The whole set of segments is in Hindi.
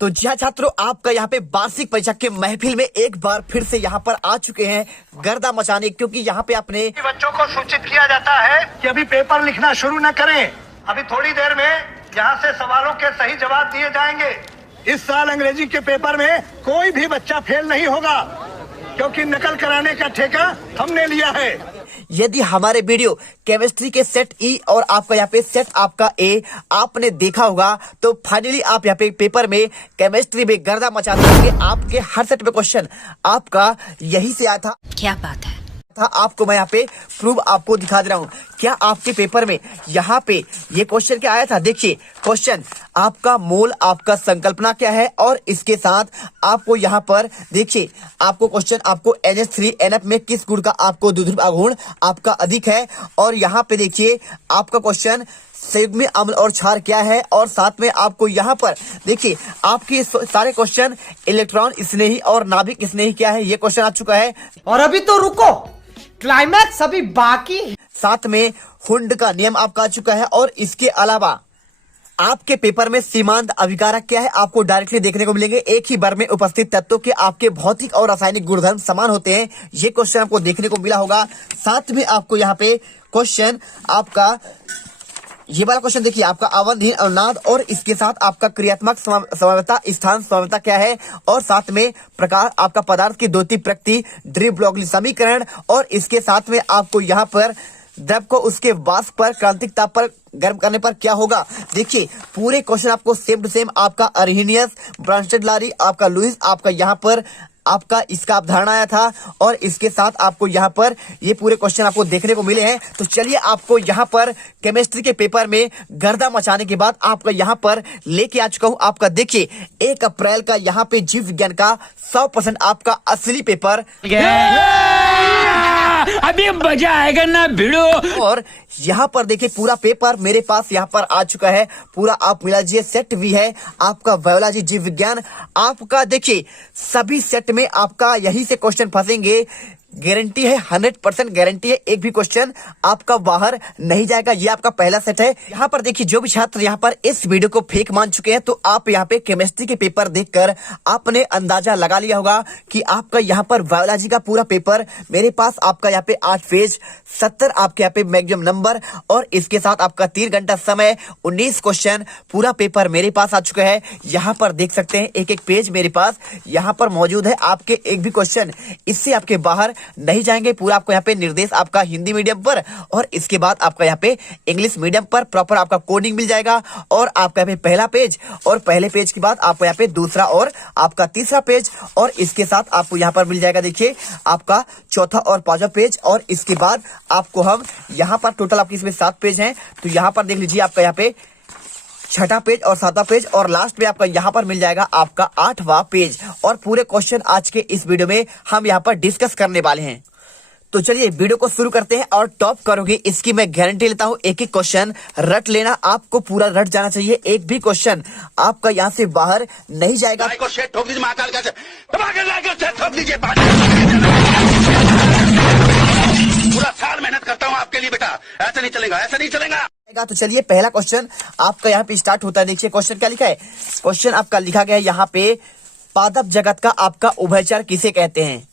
तो जी हाँ छात्रों, आपका यहाँ पे वार्षिक परीक्षा के महफिल में एक बार फिर से यहाँ पर आ चुके हैं गर्दा मचाने, क्योंकि यहाँ पे अपने बच्चों को सूचित किया जाता है कि अभी पेपर लिखना शुरू न करें। अभी थोड़ी देर में यहाँ से सवालों के सही जवाब दिए जाएंगे। इस साल अंग्रेजी के पेपर में कोई भी बच्चा फेल नहीं होगा, क्योंकि नकल कराने का ठेका हमने लिया है। यदि हमारे वीडियो केमिस्ट्री के सेट ई और आपका यहाँ पे सेट आपका ए आपने देखा होगा, तो फाइनली आप यहाँ पे पेपर में केमिस्ट्री में गर्दा मचा देंगे। आपके हर सेट में क्वेश्चन आपका यही से आया था। क्या बात है? आपको मैं यहाँ पे प्रूफ आपको दिखा दे रहा हूँ। क्या आपके पेपर में यहाँ पे ये क्वेश्चन क्या आया था? देखिए क्वेश्चन आपका मोल आपका संकल्पना क्या है, और इसके साथ आपको यहाँ पर देखिए आपको क्वेश्चन आपको NH3NF में किस गुण का आपको द्विध्रुव गुण आपका अधिक है, और यहाँ पे देखिए आपका क्वेश्चन संयुग्मित अम्ल और क्षार क्या है, और साथ में आपको यहाँ पर देखिए आपके सारे क्वेश्चन इलेक्ट्रॉन स्नेही और नाभिक स्नेही क्या है, ये क्वेश्चन आ चुका है। और अभी तो रुको, क्लाइमैक्स अभी बाकी। साथ में हुंड का नियम आपका आ चुका है, और इसके अलावा आपके पेपर में सीमांत अभिकारक क्या है आपको डायरेक्टली देखने को मिलेंगे। एक ही बार में उपस्थित तत्वों के आपके भौतिक और रासायनिक गुणधर्म समान होते हैं, ये क्वेश्चन आपको देखने को मिला होगा। साथ में आपको यहाँ पे क्वेश्चन आपका ये वाला क्वेश्चन देखिए आपका अवधिहीन अनुनाद, और इसके साथ आपका क्रियात्मक समवेता स्थान समवेता क्या है, और साथ में प्रकार आपका पदार्थ की द्वितीय प्रकृति ड्री ब्लॉगली समीकरण, और इसके साथ में आपको यहाँ पर द्रव को उसके वाष्प पर क्रांतिक ताप पर गर्म करने पर क्या होगा। देखिए पूरे क्वेश्चन आपको सेम टू सेम आपका अर्हिनियस, ब्रांस्टेड लारी, आपका लुईस, आपका यहाँ पर आपका इसका अवधारणा आया था, और इसके साथ आपको यहाँ पर ये पूरे क्वेश्चन आपको देखने को मिले हैं। तो चलिए आपको यहाँ पर केमिस्ट्री के पेपर में गर्दा मचाने के बाद आपका यहाँ पर लेके आ चुका हूँ। आपका देखिए 1 अप्रैल का यहाँ पे जीव विज्ञान का 100% आपका असली पेपर अभी मजा आएगा ना भिड़ो। और यहाँ पर देखिए पूरा पेपर मेरे पास यहाँ पर आ चुका है। पूरा आप मिला लीजिए, सेट भी है आपका बायोलॉजी जीव विज्ञान। आपका देखिए सभी सेट में आपका यही से क्वेश्चन फंसेंगे, गारंटी है, 100% गारंटी है, एक भी क्वेश्चन आपका बाहर नहीं जाएगा। ये आपका पहला सेट है। यहाँ पर देखिए जो भी छात्र यहाँ पर इस वीडियो को फेक मान चुके हैं, तो आप यहाँ पे केमिस्ट्री के पेपर देखकर आपने अंदाजा लगा लिया होगा कि आपका यहाँ पर बायोलॉजी का पूरा पेपर मेरे पास आपका यहाँ पे 8 पेज 70 आपके यहाँ पे मैक्सिमम नंबर, और इसके साथ आपका 3 घंटा समय 19 क्वेश्चन पूरा पेपर मेरे पास आ चुका है। यहाँ पर देख सकते हैं एक एक पेज मेरे पास यहाँ पर मौजूद है। आपके एक भी क्वेश्चन इससे आपके बाहर नहीं जाएंगे। पूरा आपको यहाँ पे निर्देश आपका हिंदी मीडियम पर, और इसके बाद आपका यहाँ पे इंग्लिश मीडियम पर प्रॉपर आपका कोडिंग मिल जाएगा। और आपका यहाँ पे पहला पेज, और पहले पेज के बाद आपको यहाँ पे दूसरा और आपका तीसरा पेज, और इसके साथ आपको यहाँ पर मिल जाएगा देखिए आपका चौथा और पांचवा पेज, और इसके बाद आपको हम यहाँ पर टोटल आपके इसमें 7 पेज हैं। तो यहाँ पर देख लीजिए आपका यहाँ पे 6ठा पेज और 7वां पेज, और लास्ट में आपका यहाँ पर मिल जाएगा आपका 8वां पेज। और पूरे क्वेश्चन आज के इस वीडियो में हम यहाँ पर डिस्कस करने वाले हैं। तो चलिए वीडियो को शुरू करते हैं, और टॉप करोगे इसकी मैं गारंटी लेता हूँ। एक एक क्वेश्चन रट लेना, आपको पूरा रट जाना चाहिए, एक भी क्वेश्चन आपका यहाँ से बाहर नहीं जाएगा। पूरा साल मेहनत करता हूँ आपके लिए बेटा, ऐसा नहीं चलेगा, ऐसा नहीं चलेगा। तो चलिए पहला क्वेश्चन आपका यहाँ पे स्टार्ट होता है। देखिए क्वेश्चन क्या लिखा है। क्वेश्चन आपका लिखा गया है यहाँ पे, पादप जगत का आपका उभयचर किसे कहते हैं।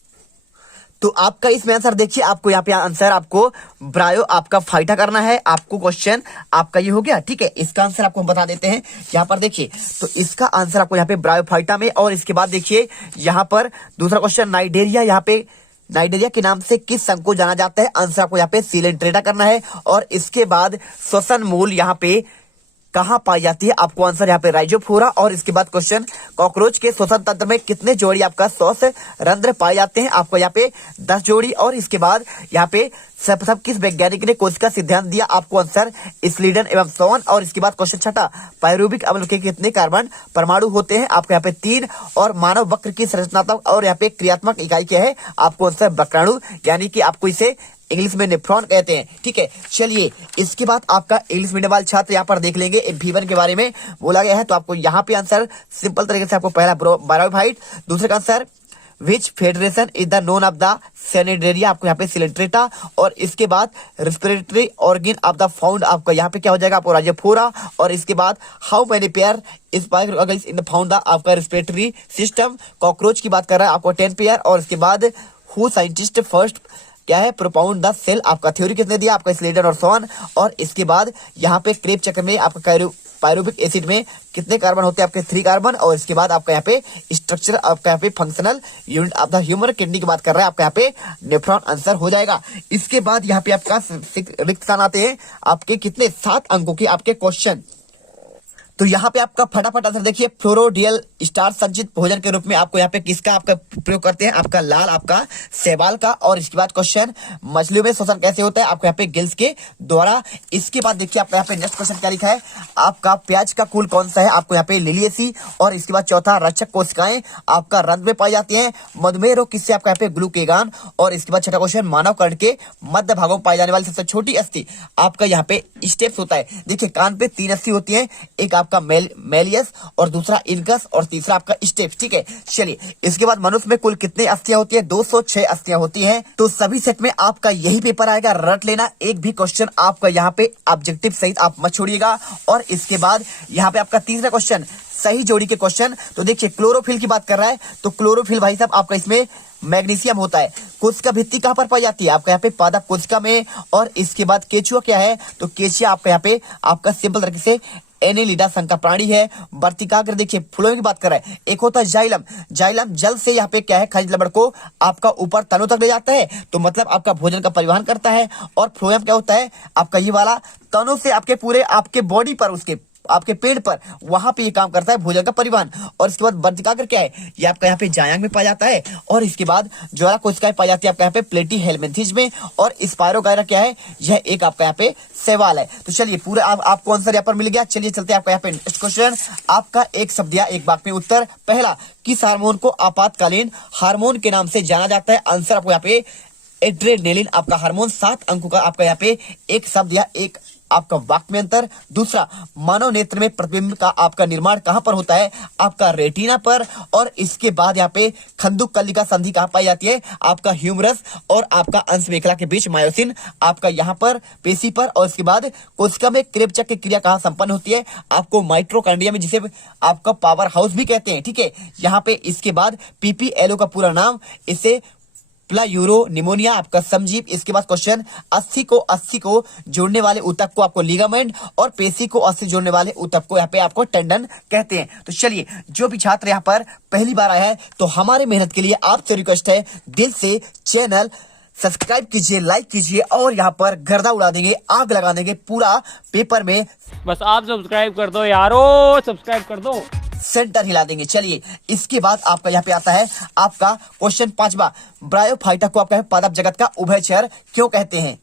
तो आपका इसमें आंसर देखिए, आपको यहाँ पे आंसर आपको ब्रायो आपका फाइटा करना है। आपको क्वेश्चन आपका ये हो गया, ठीक है। इसका आंसर आपको हम बता देते हैं यहाँ पर देखिए। तो इसका आंसर आपको यहाँ पे ब्रायो फाइटा में, और इसके बाद देखिए यहाँ पर दूसरा क्वेश्चन नाइडेरिया, यहाँ पे नाइडेरिया के नाम से किस संघ को जाना जाता है। आंसर आपको यहाँ पे सीलेंट्रेटा करना है। और इसके बाद श्वसन मूल यहाँ पे कहाँ पाई जाती है, आपको आंसर यहाँ पे राइजोफोरा। और इसके बाद क्वेश्चन कॉकरोच के श्वसन तंत्र में कितने जोड़ी आपका श्वास रंध्र पाए जाते हैं, आपको यहाँ पे 10 जोड़ी। और इसके बाद यहाँ पे सर्वप्रथम किस वैज्ञानिक ने कोशिका सिद्धांत दिया, आपको आंसर स्लीडन एवं सोन। और इसके बाद क्वेश्चन 6ठा, पायरुविक अम्ल के कितने कार्बन परमाणु होते हैं, आपको यहाँ पे 3। और मानव वक्र की संरचनात्मक और यहाँ पे क्रियात्मक इकाई क्या है, आपको आंसर वक्राणु, यानी कि आपको इसे इंग्लिश में नेफ्रॉन कहते हैं, ठीक है। चलिए इसके बाद आपका इंग्लिश मीडियम वाले छात्र यहाँ पर देख लेंगे V1 के बारे में बोला गया है। तो आपको यहाँ पे आंसर सिंपल तरीके से आपको पहला बायोफाइट, दूसरे का answer which federation is the known of the Cnidaria, आपको यहाँ पे सिलेंट्रेटा। और इसके बाद respiratory organ of the found, आपका यहाँ पे क्या हो जाएगा, आपको राजेफोरा। और इसके बाद how many pair spike in the found the आपका रेस्पिरेटरी सिस्टम, कॉकरोच की बात कर रहा है, आपको 10 पेयर। और इसके बाद हु साइंटिस्ट फर्स्ट क्या है, प्रोपाउंड द सेल, आपका थ्योरी किसने दिया, आपका स्लेडर और सॉन। और इसके बाद यहाँ पे क्रेब चक्र में आपका पायरुविक एसिड में कितने कार्बन होते हैं, आपके 3 कार्बन। और इसके बाद आपका यहाँ पे स्ट्रक्चर, आपका यहाँ पे functional unit of the human kidney की बात कर रहा है, आपका यहाँ पे नेफ्रॉन आंसर हो जाएगा। इसके बाद यहाँ पे आपका रिक्त स्थान आते हैं आपके कितने, 7 अंकों के आपके क्वेश्चन। तो यहाँ पे आपका फटाफट आंसर देखिए, फ्लोरोडियल स्टार संचित भोजन के रूप में आपको यहाँ पे किसका आपका प्रयोग करते हैं, आपका लाल, आपका शैवाल का। और इसके बाद क्वेश्चन, मछलियों में शोषण कैसे होता है, आपको यहाँ पे गिल्स के द्वारा। इसके बाद देखिए आपका यहाँ पे नेक्स्ट क्वेश्चन क्या लिखा है, आपका प्याज का कुल कौन सा है, आपको यहाँ पे लिलिएसी। और इसके बाद चौथा, रक्षक कोशिकाएं आपका रंध्र में पाई जाती है, मधुमेह रोग किससे, आपका यहाँ पे ग्लूकेगान। और इसके बाद छठा क्वेश्चन, मानव कर्ण के मध्य भागों में पाई जाने वाली सबसे छोटी अस्थि, आपका यहाँ पे स्टेप्स होता है। देखिए कान पे 3 अस्थि होती है, एक आपका मेलियस और दूसरा इनकस और तीसरा आपका स्टेप्स, ठीक है। चलिए इसके बाद मनुष्य में कुल कितने अस्थियां होती है, 206 अस्थियां होती हैं। तो सभी सेट में आपका यही पेपर आएगा, रट लेना। एक भी क्वेश्चन आपका यहाँ पे ऑब्जेक्टिव सहित आप मत छोड़िएगा। और इसके बाद यहाँ पे आपका तीसरा क्वेश्चन, सही जोड़ी के क्वेश्चन। तो देखिए क्लोरोफिल की बात कर रहा है, तो क्लोरोफिल भाई साहब आपका इसमें मैग्नीशियम होता है। कोशिका भित्ति कहां पर पाई जाती है, आपका यहाँ पे पादप कोशिका में। और इसके बाद केचुआ क्या है, तो केचिया आपका यहाँ पे आपका सिंपल तरीके से एनेलिडा संघ का प्राणी है। वर्तिकाग्र देखिए फ्लोएम की बात कर रहा है, एक होता है जाइलम, जाइलम जल से यहाँ पे क्या है, खनिज लवण को आपका ऊपर तनों तक ले जाता है, तो मतलब आपका भोजन का परिवहन करता है। और फ्लोएम क्या होता है, आपका ये वाला तनों से आपके पूरे आपके बॉडी पर, उसके आपके पेड़ पर, वहां पे ये काम करता है भोजन का परिवहन। और इसके बाद वर्तिकाग्र क्या है, ये आपका यहाँ पे जायांग में पाया जाता है। और इसके बाद ज्वाला कोशिकाएं पाई जाती है आपका यहाँ पे प्लेटी हेलमिंथिस में। और स्पायरोगायरा क्या है, यह एक आपका यहाँ पे शैवाल है। तो चलिए पूरा आपको आंसर यहाँ पर मिल गया। चलिए चलते हैं आपका यहाँ पे नेक्स्ट क्वेश्चन, आपका एक शब्द या एक वाक्य में उत्तर। पहला, किस हार्मोन को आपातकालीन हार्मोन के नाम से जाना जाता है, आंसर आपको यहाँ पे एड्रेनलिन, आपका हार्मोन। 7 अंकों का आपका यहाँ पे एक शब्द या एक आपका वाक्य में अंतर। दूसरा, मानव नेत्र में प्रतिबिंब का आपका निर्माण कहां पर होता है, आपका रेटिना पर। और इसके बाद यहाँ पे खंदुक कलिका संधि कहां पाई जाती है, आपका ह्यूमरस और आपका अंश मेखला के बीच मायोसिन, आपका यहाँ पर पेशी पर। और इसके बाद कोशिका में क्रेबचक की क्रिया कहां संपन्न होती है, आपको माइटोकॉन्ड्रिया में, जिसे आपका पावर हाउस भी कहते हैं, ठीक है। यहाँ पे इसके बाद पीपीएलओ का पूरा नाम, इसे प्लायूरो निमोनिया आपका समझिए। इसके बाद क्वेश्चन, अस्थि को जोड़ने वाले ऊतक को आपको लिगामेंट और पेशी को अस्थि जोड़ने वाले ऊतक को यहाँ पे आपको टेंडन कहते हैं। तो चलिए जो भी छात्र यहाँ पर पहली बार आया है, तो हमारे मेहनत के लिए आपसे रिक्वेस्ट है, दिल से चैनल सब्सक्राइब कीजिए, लाइक कीजिए और यहाँ पर गर्दा उड़ा देंगे, आग लगा देंगे पूरा पेपर में। बस आप सब्सक्राइब कर दो यारो, सब्सक्राइब कर दो, सेंटर हिला देंगे। चलिए इसके बाद आपका यहाँ पे आता है आपका क्वेश्चन 5वां, ब्रायोफाइटा को आपका पादप जगत का उभयचर क्यों कहते हैं।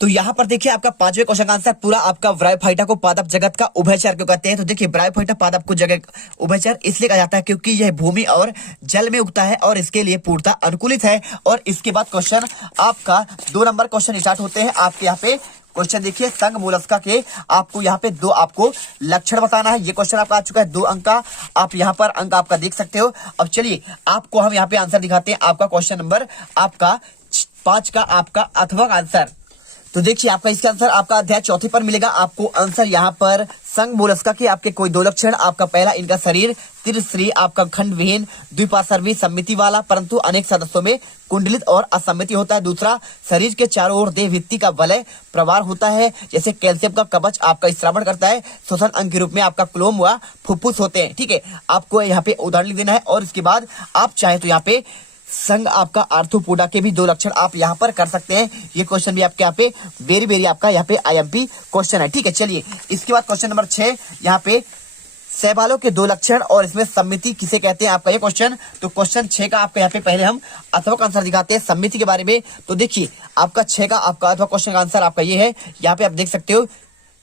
तो यहाँ पर देखिए आपका 5वें क्वेश्चन का आंसर पूरा, आपका ब्रायोफाइटा को पादप जगत का उभयचर क्यों कहते हैं। तो देखिए ब्रायोफाइटा पादप को जगह उभयचर इसलिए कहा जाता है क्योंकि यह भूमि और जल में उगता है और इसके लिए पूर्णतः अनुकूलित है। और इसके बाद क्वेश्चन आपका 2 नंबर क्वेश्चन स्टार्ट होते हैं आपके यहाँ पे। क्वेश्चन देखिए, संघ मोलस्का के आपको यहाँ पे 2 आपको लक्षण बताना है। ये क्वेश्चन आपका आ चुका है 2 अंक का, आप यहाँ पर अंक आपका देख सकते हो। अब चलिए आपको हम यहाँ पे आंसर दिखाते हैं, आपका क्वेश्चन नंबर आपका 5 का आपका अथवा आंसर। तो देखिए आपका इसका आंसर आपका अध्याय 4 पर मिलेगा आपको आंसर। यहाँ पर संघ मोलस्का के आपके कोई 2 लक्षण, आपका पहला, इनका शरीर त्रिश्री, आपका खंड विहीन द्विपार्श्वी सममिति वाला परंतु अनेक सदस्यों में कुंडलित और असममिति होता है। दूसरा, शरीर के चारों ओर देह भित्ति का वलय प्रवार होता है, जैसे कैल्शियम का कवच आपका श्रावण करता है। श्वसन अंग के रूप में आपका क्लोम व फुफ्फुस होते हैं, ठीक है। आपको यहाँ पे उदाहरण देना है। और इसके बाद आप चाहे तो यहाँ पे संघ आपका आर्थ्रोपोडा के भी 2 लक्षण आप यहाँ पर कर सकते हैं। ये क्वेश्चन भी आपके यहाँ पे वेरी आपका यहाँ पे आईएमपी क्वेश्चन है, ठीक है। चलिए इसके बाद क्वेश्चन नंबर 6, यहाँ पे शैवालों के 2 लक्षण और इसमें सम्मिति किसे कहते हैं, आपका ये क्वेश्चन। तो क्वेश्चन 6 का आपका यहाँ पे पहले हम अथवा आंसर दिखाते हैं सम्मिति के बारे में। तो देखिए आपका 6 का आपका अथवा क्वेश्चन का आंसर आपका ये है, यहाँ पे आप देख सकते हो,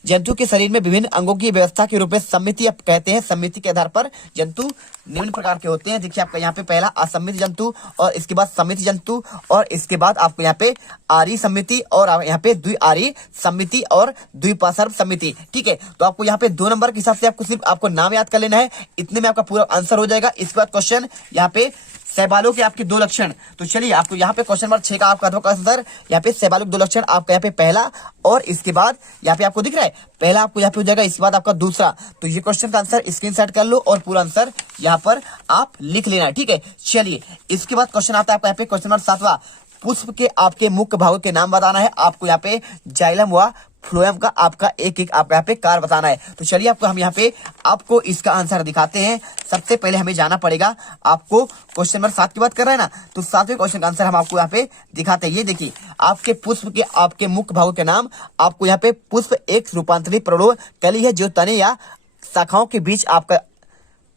जंतु के शरीर में विभिन्न अंगों की व्यवस्था के रूप में सम्मिति आप कहते हैं। सम्मिति के आधार पर जंतु निम्न प्रकार के होते हैं। देखिए आपका यहाँ पे पहला असम्मित जंतु और इसके बाद सम्मित जंतु और इसके बाद आपको यहाँ पे आरी सम्मिति और यहाँ पे द्विआरी सम्मिति और द्विपार्श्व सम्मिति, ठीक है। तो आपको यहाँ पे 2 नंबर के हिसाब से आपको सिर्फ आपको नाम याद कर लेना है, इतने में आपका पूरा आंसर हो जाएगा। इसके बाद क्वेश्चन यहाँ पे शैबालों के आपके दो लक्षण। तो चलिए आपको यहाँ पे क्वेश्चन नंबर 6 का आपका का आंसर यहाँ पे शैबालों के दो लक्षण आपका यहाँ पे पहला, और इसके बाद यहाँ पे आपको दिख रहा है पहला आपको यहाँ पे हो जाएगा, इसके बाद आपका दूसरा। तो ये क्वेश्चन का आंसर स्क्रीनशॉट कर लो और पूरा आंसर यहाँ पर आप लिख लेना, ठीक है। चलिए इसके बाद क्वेश्चन आता है आपका यहाँ पे क्वेश्चन नंबर 7वां, पुष्प के आपके मुख्य भागों के नाम बताना है। आपको यहाँ पे जाइलम व फ्लोएम का आपका एक एक आपका यहाँ पे कार बताना है। तो चलिए आपको हम यहाँ पे आपको इसका आंसर दिखाते हैं। सबसे पहले हमें जाना पड़ेगा, आपको क्वेश्चन नंबर 7 की बात कर रहे हैं ना, तो 7वें क्वेश्चन का आंसर हम आपको यहाँ पे दिखाते हैं। ये देखिए आपके पुष्प के आपके मुख्य भागों के नाम। आपको यहाँ पे पुष्प एक रूपांतरित प्रौढ़ कली है जो तने या शाखाओं के बीच आपका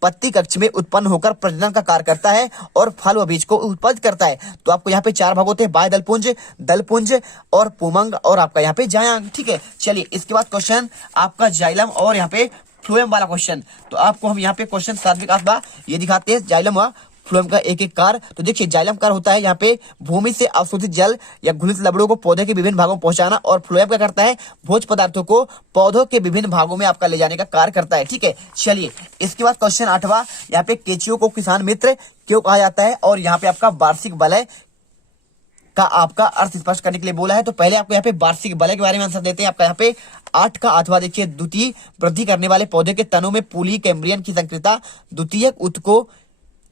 पत्ती कक्ष में उत्पन्न होकर प्रजनन का कार्य करता है और फल व बीज को उत्पन्न करता है। तो आपको यहाँ पे 4 भाग होते हैं, बाह्य दलपुंज, दलपुंज और पुमंग और आपका यहाँ पे जायांग, ठीक है। चलिए इसके बाद क्वेश्चन आपका जाइलम और यहाँ पे फ्लोएम वाला क्वेश्चन। तो आपको हम यहाँ पे क्वेश्चन 7वें का ये दिखाते हैं, जाइलम व फ्लोएम का एक एक कार। तो देखिए जाइलम कार होता है यहाँ पे भूमि से अवशोषित जल या घुलित लवणों को पौधे के विभिन्न भागों में पहुंचाना, और फ्लोएम क्या करता है, भोज पदार्थों को पौधों के विभिन्न भागों में आपका ले जाने का कार्य करता है, ठीक है। चलिए इसके बाद क्वेश्चन 8वां, यहाँ पे केंचुओं को किसान मित्र क्यों कहा जाता है, और यहाँ पे आपका वार्षिक वलय का आपका अर्थ स्पष्ट करने के लिए बोला है। तो पहले आपको यहाँ पे वार्षिक वलय के बारे में आंसर देते हैं। आपका यहाँ पे 8 का 8वां देखिए, द्वितीय वृद्धि करने वाले पौधे के तनों में पूली कैम्ब्रियन की संक्रियता द्वितीयक उत्तकों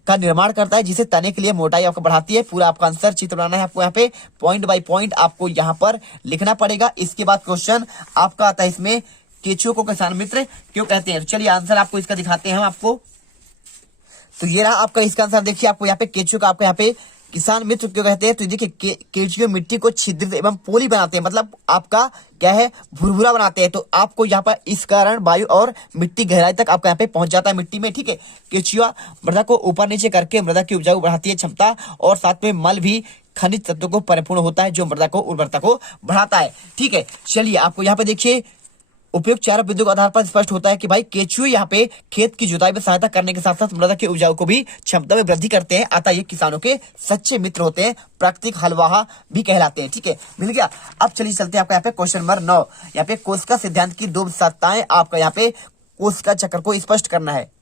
का निर्माण करता है जिसे तने के लिए मोटाई आपको बढ़ाती है। पूरा आपका आंसर चित्र बनाना है, आपको यहाँ पे पॉइंट बाय पॉइंट आपको यहाँ पर लिखना पड़ेगा। इसके बाद क्वेश्चन आपका आता है इसमें, केंचुओं को किसान मित्र क्यों कहते हैं। चलिए आंसर आपको इसका दिखाते हैं हम आपको। तो ये रहा आपका इसका आंसर। देखिए आपको यहाँ पे केंचुओं का आपको यहाँ पे किसान मित्र क्यों कहते हैं। तो देखिए केंचुए मिट्टी को छिद्रित एवं पोली बनाते हैं, मतलब आपका क्या है, भुरभुरा बनाते हैं। तो आपको यहाँ पर इस कारण वायु और मिट्टी गहराई तक आपका यहाँ पे पहुंच जाता है मिट्टी में, ठीक है। केंचुआ मृदा को ऊपर नीचे करके मृदा की उपजाऊ बढ़ाती है क्षमता, और साथ में मल भी खनिज तत्वों को परिपूर्ण होता है जो मृदा को उर्वरता को बढ़ाता है, ठीक है। चलिए आपको यहाँ पे देखिए उपयुक्त 4 बिंदुओं के आधार पर स्पष्ट होता है कि भाई केंचुए यहाँ पे खेत की जुताई में सहायता करने के साथ साथ मृदा के उपजाऊ को भी क्षमता में वृद्धि करते हैं, अतः ये किसानों के सच्चे मित्र होते हैं, प्राकृतिक हलवाहा भी कहलाते हैं, ठीक है। मिल गया। अब चलिए चलते हैं आपका यहाँ पे क्वेश्चन नंबर 9, यहाँ पे कोशिका सिद्धांत की 2 विशेषताएं आपका यहाँ पे कोशिका चक्र को स्पष्ट करना है।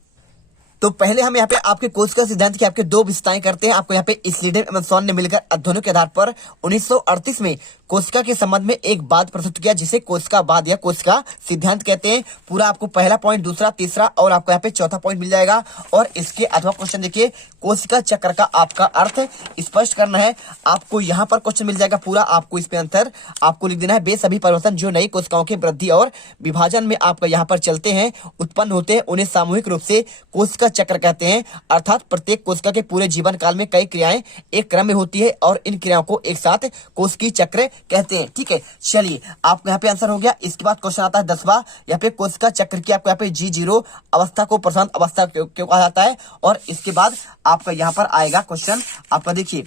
तो पहले हम यहाँ पे आपके कोशिका सिद्धांत की आपके 2 विशेषताएं करते हैं। आपको यहाँ पे स्लीडन एवं सॉन ने मिलकर अध्ययनों के आधार पर 1938 में कोशिका के संबंध में एक बात प्रस्तुत किया जिसे कोशिकावाद या कोशिका सिद्धांत कहते हैं। पूरा आपको पहला पॉइंट, दूसरा, तीसरा और आपको यहाँ पे चौथा पॉइंट मिल जाएगा। और इसके अथवा क्वेश्चन देखिए, कोशिका चक्र का आपका अर्थ स्पष्ट करना है। आपको यहाँ पर क्वेश्चन मिल जाएगा पूरा, आपको इसमें अंतर आपको लिख देना है। वे सभी परिवर्तन जो नई कोशिकाओं के वृद्धि और विभाजन में आपका यहाँ पर चलते हैं, उत्पन्न होते हैं, उन्हें सामूहिक रूप से कोशिका चक्र कहते हैं। अर्थात प्रत्येक कोशिका के पूरे जीवन काल में कई क्रियाएं एक क्रम में होती है और इन क्रियाओं को एक साथ कोशिकीय चक्र कहते हैं, ठीक है। चलिए आपको यहाँ पे आंसर हो गया। इसके बाद क्वेश्चन आता है 10वां, यहाँ पे कोशिका चक्र की आपको यहाँ पे G0 अवस्था को प्रशांत अवस्था क्यों कहा जाता है। और इसके बाद आपका यहाँ पर आएगा क्वेश्चन आपका देखिए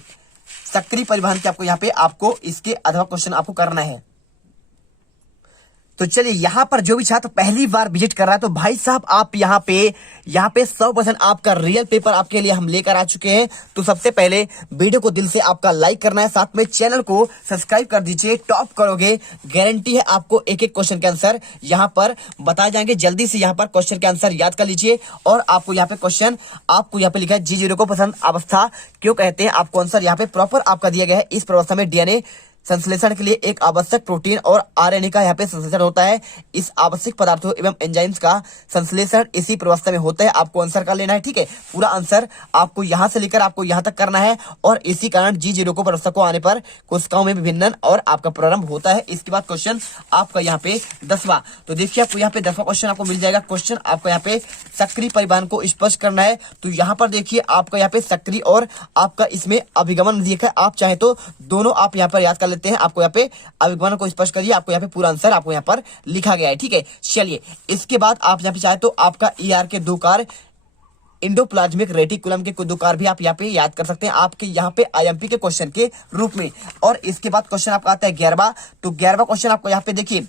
सक्रिय परिवहन की आपको यहाँ पे आपको इसके अथवा क्वेश्चन आपको करना है। तो चलिए यहाँ पर जो भी छात्र पहली बार विजिट कर रहा है तो भाई साहब आप यहाँ पे 100% आपका रियल पेपर आपके लिए हम लेकर आ चुके हैं। तो सबसे पहले वीडियो को दिल से आपका लाइक करना है, साथ में चैनल को सब्सक्राइब कर दीजिए। टॉप करोगे, गारंटी है आपको एक एक क्वेश्चन के आंसर यहाँ पर बताए जाएंगे। जल्दी से यहाँ पर क्वेश्चन के आंसर याद कर लीजिए। और आपको यहाँ पे क्वेश्चन आपको यहाँ पे लिखा है G0 को पसंद अवस्था क्यों कहते हैं। आपको आंसर यहाँ पे प्रॉपर आपका दिया गया है। इस अवस्था में DNA संश्लेषण के लिए एक आवश्यक प्रोटीन और आरएनए का यहाँ पे संश्लेषण होता है। इस आवश्यक पदार्थों एवं एंजाइम्स का संश्लेषण इसी प्रवस्था में होता है। आपको आंसर का लेना है, ठीक है। पूरा आंसर आपको यहाँ से लेकर आपको यहाँ तक करना है। और इसी कारण G0 को प्रवस्था को आने पर कोशिकाओं में विभिन्नन और आपका प्रारंभ होता है। इसके बाद क्वेश्चन आपका यहाँ पे 10वां, तो देखिए आपको यहाँ पे 10वां क्वेश्चन आपको मिल जाएगा। क्वेश्चन आपको यहाँ पे सक्रिय परिवहन को स्पष्ट करना है। तो यहाँ पर देखिए आपका यहाँ पे सक्रिय और आपका इसमें अभिगमन देखा, आप चाहे तो दोनों आप यहाँ पर याद कर लेते हैं। आपको यहाँ पे अभिगमन को स्पष्ट करिए, आपको यहाँ पे पूरा आंसर आपको यहाँ पर लिखा गया है, ठीक है। चलिए इसके बाद आप यहाँ पे चाहे तो आपका ER के 2 कार इंडोप्लाज्मिक रेटिकुलम के 2 कार भी आप यहाँ पे याद कर सकते हैं आपके यहाँ पे IMP के क्वेश्चन के रूप में। और इसके बाद क्वेश्चन आपका आता है 11वां। तो 11वां क्वेश्चन आपको यहाँ पे देखिए,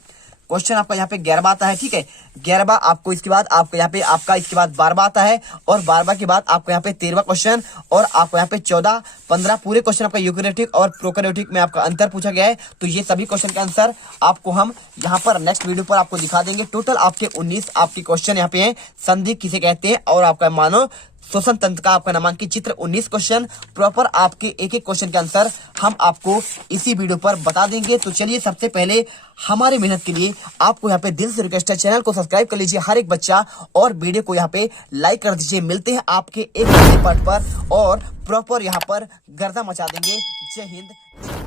क्वेश्चन आपका यहाँ पे 11वां आता है, ठीक है। 11वां आपको इसके बाद आपको यहाँ पे आपका इसके बाद 12वां आता है। और 12वां के बाद आपको यहाँ पे 13वां क्वेश्चन और आपको यहाँ पे 14, 15 पूरे क्वेश्चन आपका यूकैरियोटिक और प्रोकैरियोटिक में आपका अंतर पूछा गया है। तो ये सभी क्वेश्चन का आंसर आपको हम यहाँ पर नेक्स्ट वीडियो पर आपको दिखा देंगे। टोटल आपके 19 आपके क्वेश्चन यहाँ पे हैं। संधि किसे कहते हैं और आपका मानव श्वसन तंत्र का आपका नामांकित चित्र 19 क्वेश्चन प्रॉपर आपके एक एक क्वेश्चन के आंसर हम आपको इसी वीडियो पर बता देंगे। तो चलिए सबसे पहले हमारी मेहनत के लिए आपको यहाँ पे दिल से रिक्वेस्ट है, चैनल को सब्सक्राइब कर लीजिए हर एक बच्चा, और वीडियो को यहाँ पे लाइक कर दीजिए। मिलते हैं आपके एक अगले पार्ट पर और प्रॉपर यहाँ पर गर्दा मचा देंगे। जय हिंद।